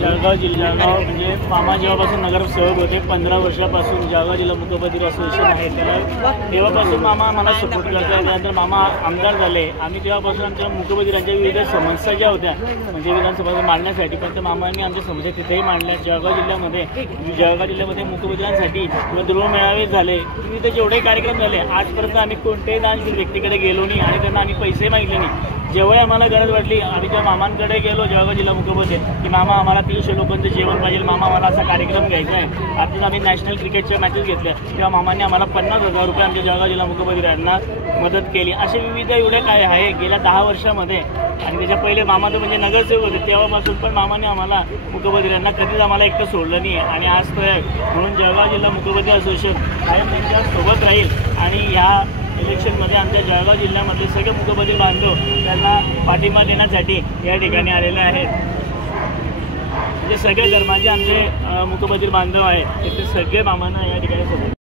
जळगाव जिल्ह्यावर म्हणजे मामा जेव्हापासून नगरसेवक होते 15 वर्षापासून जळगाव जिल्हा मुकबधीर असोसिएशन आहे त्याला तेव्हापासून मामा मला सपोर्ट करतात। त्यानंतर मामा आमदार झाले, आम्ही तेव्हापासून आमच्या मुकबधीरांच्या विविध समस्या ज्या होत्या म्हणजे विधानसभा मांडण्यासाठी पण त्या मामांनी आमच्या समस्या तिथेही मांडल्या। जळगाव जिल्ह्यामध्ये मुकबधीरांसाठी गृह मेळावे झाले, विविध जेवढे कार्यक्रम झाले आजपर्यंत आम्ही कोणत्याही दानशील व्यक्तीकडे गेलो नाही आणि त्यांना आम्ही पैसे मागितले नाही। जेव्हा आम्हाला गरज वाटली आम्ही त्या मामांकडे गेलो जळगाव जिल्हा मुकबधीर की मामा आम्हाला 300 लोकांचं जेवण पाहिजे, मामा मला असा कार्यक्रम घ्यायचा आहे। आता आम्ही नॅशनल क्रिकेटच्या मॅचेस घेतल्या तेव्हा मामांनी आम्हाला 50,000 रुपये आमच्या जळगाव जिल्हा मुकबधीरांना मदत केली। असे विविध एवढे काय आहे गेल्या 10 वर्षामध्ये। आणि त्याच्या पहिले मामा तर म्हणजे नगरसेवक होते तेव्हापासून पण मामाने आम्हाला मुकबधीरांना कधीच आम्हाला एकटं सोडलं नाही आणि आज तो आहे म्हणून जळगाव जिल्हा मुकबधीर असोसिएशन कायम त्यांच्या सोबत राहील आणि ह्या इलेक्शनमध्ये आमच्या जळगाव जिल्ह्यामधले सगळे मुकबधीर बांधव त्यांना पाठिंबा देण्यासाठी या ठिकाणी आलेले आहेत। म्हणजे सगळे धर्माचे आमचे मुकबधीर बांधव आहेत ते सगळे मामांना या ठिकाणी सोबत